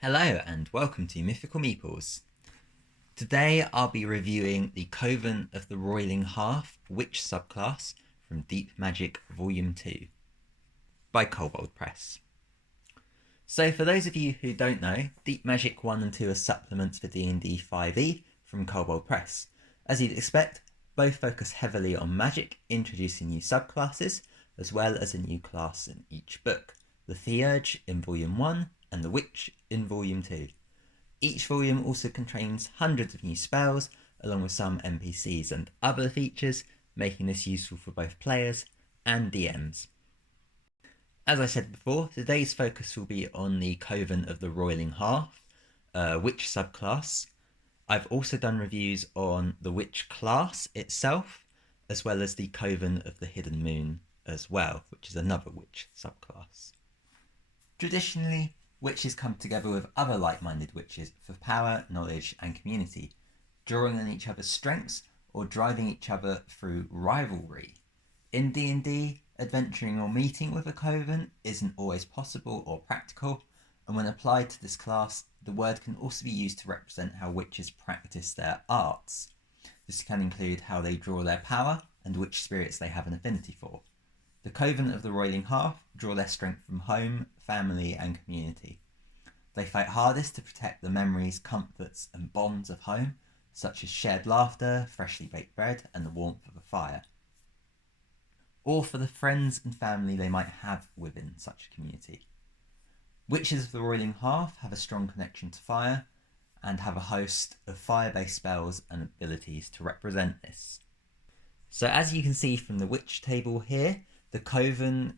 Hello and welcome to Mythical Meeples. Today I'll be reviewing the Coven of the Roiling Hearth Witch subclass from Deep Magic Volume 2 by Kobold Press. So for those of you who don't know, Deep Magic 1 and 2 are supplements for D&D 5e from Kobold Press. As you'd expect, both focus heavily on magic, introducing new subclasses, as well as a new class in each book. The Theurge in Volume 1 and the Witch in Volume 2. Each volume also contains hundreds of new spells, along with some NPCs and other features, making this useful for both players and DMs. As I said before, today's focus will be on the Coven of the Roiling Hearth, Witch subclass. I've also done reviews on the Witch class itself, as well as the Coven of the Hidden Moon as well, which is another Witch subclass. Traditionally, witches come together with other like-minded witches for power, knowledge, and community, drawing on each other's strengths or driving each other through rivalry. In D&D, adventuring or meeting with a coven isn't always possible or practical, and when applied to this class, the word can also be used to represent how witches practice their arts. This can include how they draw their power and which spirits they have an affinity for. The Coven of the Roiling Hearth draw their strength from home, family, and community. They fight hardest to protect the memories, comforts, and bonds of home, such as shared laughter, freshly baked bread, and the warmth of a fire. Or for the friends and family they might have within such a community. Witches of the Roiling Hearth have a strong connection to fire, and have a host of fire-based spells and abilities to represent this. So as you can see from the witch table here, the Coven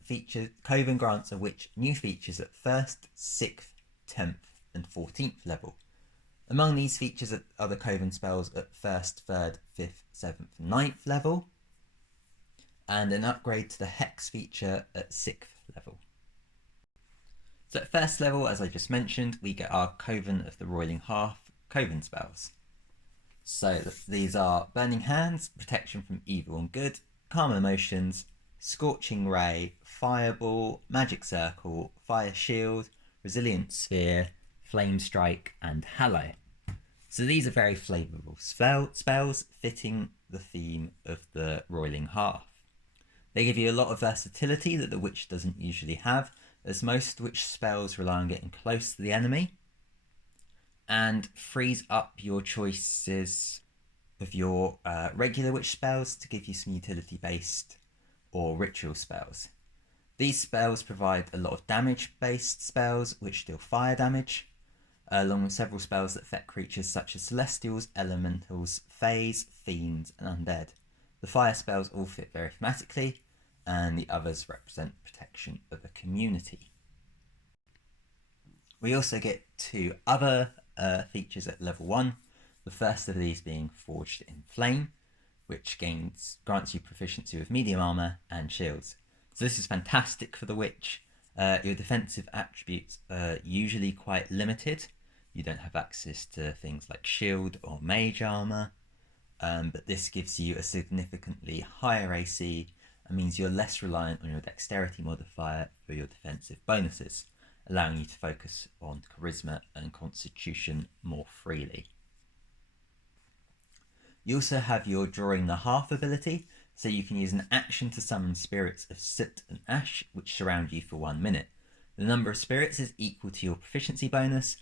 grants a witch new features at 1st, 6th, 10th, and 14th level. Among these features are the Coven spells at 1st, 3rd, 5th, 7th, and 9th level, and an upgrade to the Hex feature at 6th level. So at 1st level, as I just mentioned, we get our Coven of the Roiling Hearth Coven spells. So these are Burning Hands, Protection from Evil and Good, Calm Emotions, Scorching Ray, Fireball, Magic Circle, Fire Shield, Resilient Sphere, Flame Strike, and Hallow. So these are very flavourable spells fitting the theme of the Roiling Hearth. They give you a lot of versatility that the witch doesn't usually have, as most witch spells rely on getting close to the enemy, and frees up your choices of your regular witch spells to give you some utility-based or ritual spells. These spells provide a lot of damage-based spells which deal fire damage, along with several spells that affect creatures such as celestials, elementals, fays, fiends, and undead. The fire spells all fit very thematically, and the others represent protection of the community. We also get two other features at level 1, the first of these being Forged in Flame, which grants you proficiency with medium armor and shields. So this is fantastic for the witch. Your defensive attributes are usually quite limited. You don't have access to things like shield or mage armor, but this gives you a significantly higher AC and means you're less reliant on your dexterity modifier for your defensive bonuses, allowing you to focus on charisma and constitution more freely. You also have your Drawing the Hearth ability, so you can use an action to summon spirits of soot and ash, which surround you for 1 minute. The number of spirits is equal to your proficiency bonus,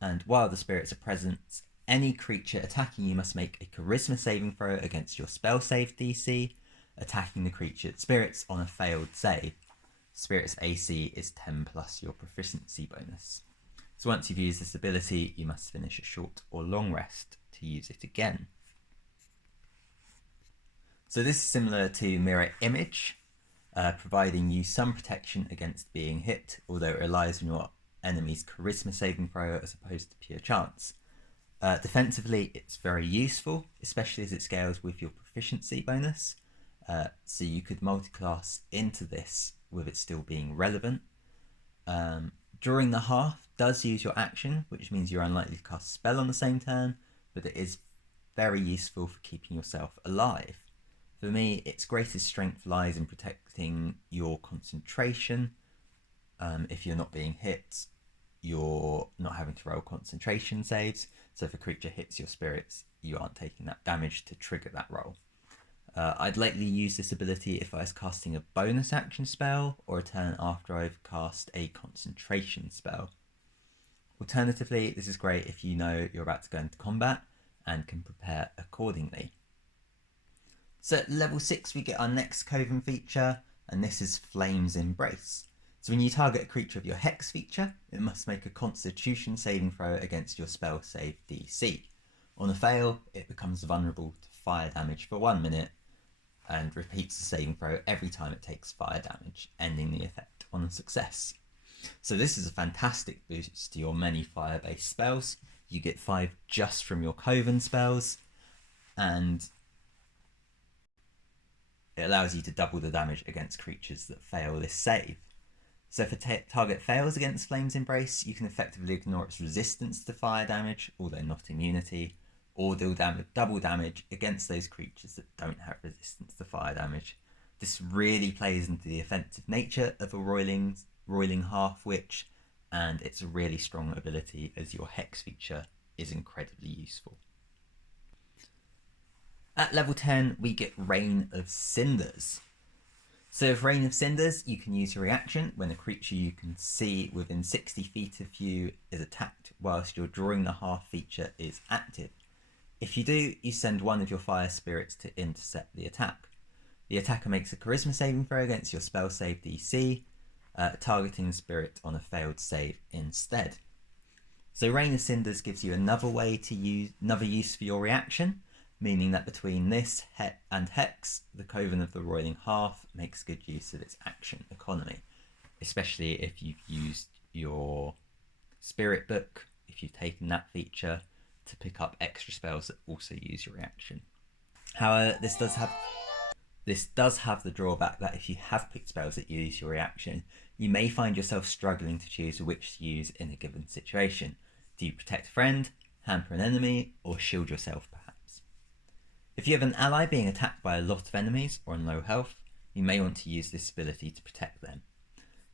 and while the spirits are present, any creature attacking you must make a charisma saving throw against your spell save DC, attacking the creature spirits on a failed save. Spirit's AC is 10 plus your proficiency bonus. So once you've used this ability, you must finish a short or long rest to use it again. So this is similar to Mirror Image, providing you some protection against being hit, although it relies on your enemy's charisma saving throw as opposed to pure chance. Defensively, it's very useful, especially as it scales with your proficiency bonus, so you could multiclass into this with it still being relevant. Drawing the Hearth does use your action, which means you're unlikely to cast a spell on the same turn, but it is very useful for keeping yourself alive. For me, its greatest strength lies in protecting your concentration. If you're not being hit, you're not having to roll concentration saves. So if a creature hits your spirits, you aren't taking that damage to trigger that roll. I'd likely use this ability if I was casting a bonus action spell or a turn after I've cast a concentration spell. Alternatively, this is great if you know you're about to go into combat and can prepare accordingly. So at level 6 we get our next Coven feature, and this is Flame's Embrace. So when you target a creature of your Hex feature, it must make a Constitution saving throw against your spell save DC. On a fail, it becomes vulnerable to fire damage for 1 minute and repeats the saving throw every time it takes fire damage, ending the effect on a success. So this is a fantastic boost to your many fire-based spells. You get 5 just from your Coven spells, and it allows you to double the damage against creatures that fail this save. So if a target fails against Flame's Embrace, you can effectively ignore its resistance to fire damage, although not immunity, or deal double damage against those creatures that don't have resistance to fire damage. This really plays into the offensive nature of a Roiling Hearth Witch, and it's a really strong ability as your Hex feature is incredibly useful. At level 10, we get Rain of Cinders. So with Rain of Cinders, you can use your reaction when a creature you can see within 60 feet of you is attacked whilst your Drawing the Hearth feature is active. If you do, you send one of your fire spirits to intercept the attack. The attacker makes a charisma saving throw against your spell save DC, targeting the spirit on a failed save instead. So Rain of Cinders gives you another use for your reaction, meaning that between this and Hex, the Coven of the Roiling Hearth makes good use of its action economy, especially if you've used your Spirit Book, if you've taken that feature to pick up extra spells that also use your reaction. However, this does have the drawback that if you have picked spells that use your reaction, you may find yourself struggling to choose which to use in a given situation. Do you protect a friend, hamper an enemy, or shield yourself perhaps? If you have an ally being attacked by a lot of enemies or on low health, you may want to use this ability to protect them.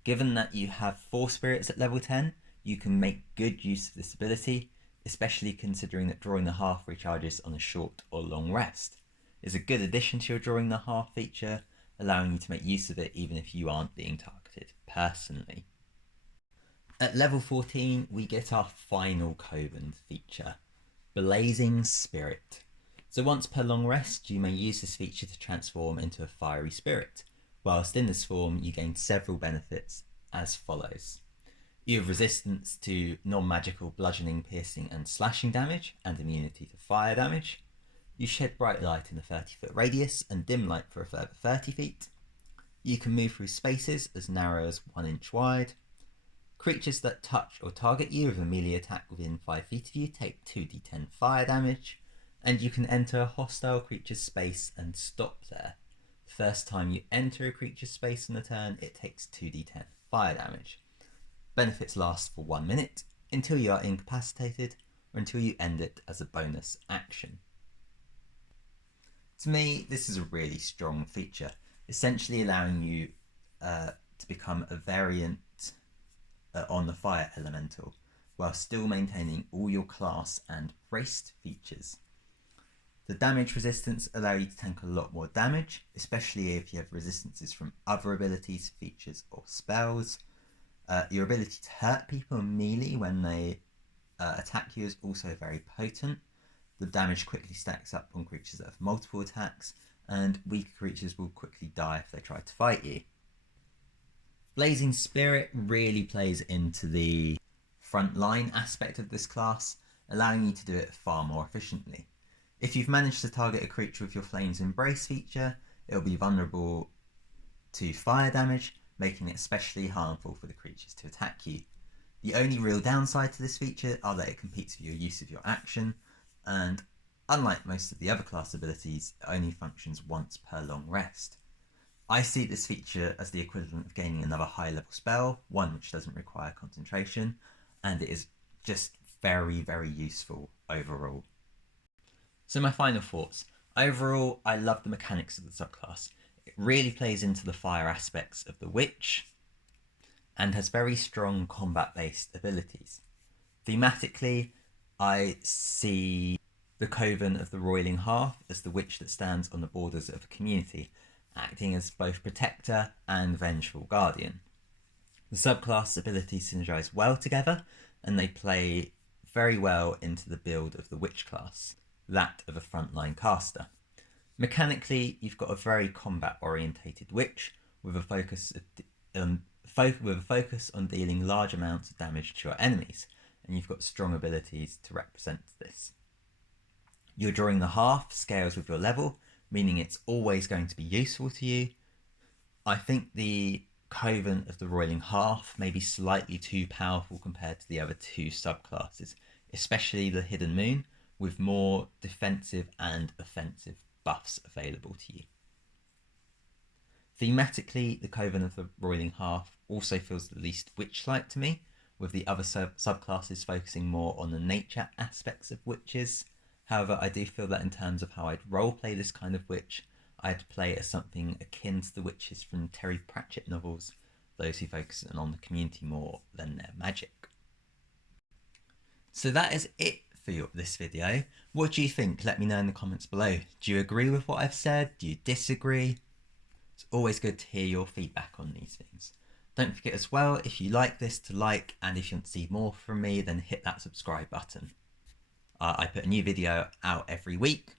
Given that you have 4 spirits at level 10, you can make good use of this ability, especially considering that Drawing the Hearth recharges on a short or long rest. It's a good addition to your Drawing the Hearth feature, allowing you to make use of it even if you aren't being targeted personally. At level 14, we get our final Coven feature, Blazing Spirit. So once per long rest, you may use this feature to transform into a fiery spirit. Whilst in this form, you gain several benefits as follows. You have resistance to non-magical bludgeoning, piercing and slashing damage, and immunity to fire damage. You shed bright light in a 30-foot radius and dim light for a further 30 feet. You can move through spaces as narrow as 1 inch wide. Creatures that touch or target you with a melee attack within 5 feet of you take 2d10 fire damage, and you can enter a hostile creature's space and stop there. The first time you enter a creature's space on a turn, it takes 2d10 fire damage. Benefits last for 1 minute, until you are incapacitated, or until you end it as a bonus action. To me, this is a really strong feature, essentially allowing you to become a variant on the fire elemental, while still maintaining all your class and braced features. The damage resistance allow you to tank a lot more damage, especially if you have resistances from other abilities, features or spells. Your ability to hurt people in melee when they attack you is also very potent. The damage quickly stacks up on creatures that have multiple attacks, and weaker creatures will quickly die if they try to fight you. Blazing Spirit really plays into the front line aspect of this class, allowing you to do it far more efficiently. If you've managed to target a creature with your Flame's Embrace feature, it will be vulnerable to fire damage, making it especially harmful for the creatures to attack you. The only real downside to this feature are that it competes with your use of your action, and unlike most of the other class abilities, it only functions once per long rest. I see this feature as the equivalent of gaining another high level spell, one which doesn't require concentration, and it is just very, very useful overall. So my final thoughts. Overall, I love the mechanics of the subclass. It really plays into the fire aspects of the Witch, and has very strong combat-based abilities. Thematically, I see the Coven of the Roiling Hearth as the witch that stands on the borders of a community, acting as both protector and vengeful guardian. The subclass abilities synergize well together, and they play very well into the build of the witch class, that of a frontline caster. Mechanically, you've got a very combat orientated witch with a focus on dealing large amounts of damage to your enemies, and you've got strong abilities to represent this. Your drawing the half scales with your level, meaning it's always going to be useful to you. I think the Coven of the Roiling Hearth may be slightly too powerful compared to the other two subclasses, especially the Hidden Moon, with more defensive and offensive buffs available to you. Thematically, the Coven of the Roiling Hearth also feels the least witch-like to me, with the other subclasses focusing more on the nature aspects of witches. However, I do feel that in terms of how I'd roleplay this kind of witch, I'd play as something akin to the witches from Terry Pratchett novels, those who focus on the community more than their magic. So that is it for this video. What do you think? Let me know in the comments below. Do you agree with what I've said? Do you disagree? It's always good to hear your feedback on these things. Don't forget as well, if you like this, to like, and if you want to see more from me, then hit that subscribe button. I put a new video out every week,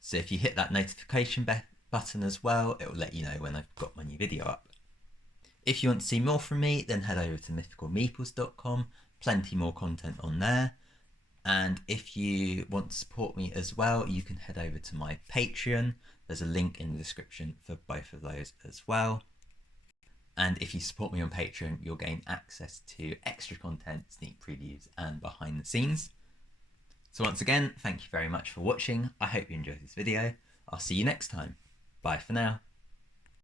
so if you hit that notification button as well, it will let you know when I've got my new video up. If you want to see more from me, then head over to mythicalmeeples.com, plenty more content on there. And if you want to support me as well, you can head over to my Patreon. There's a link in the description for both of those as well. And if you support me on Patreon, you'll gain access to extra content, sneak previews, and behind the scenes. So once again, thank you very much for watching. I hope you enjoyed this video. I'll see you next time. Bye for now.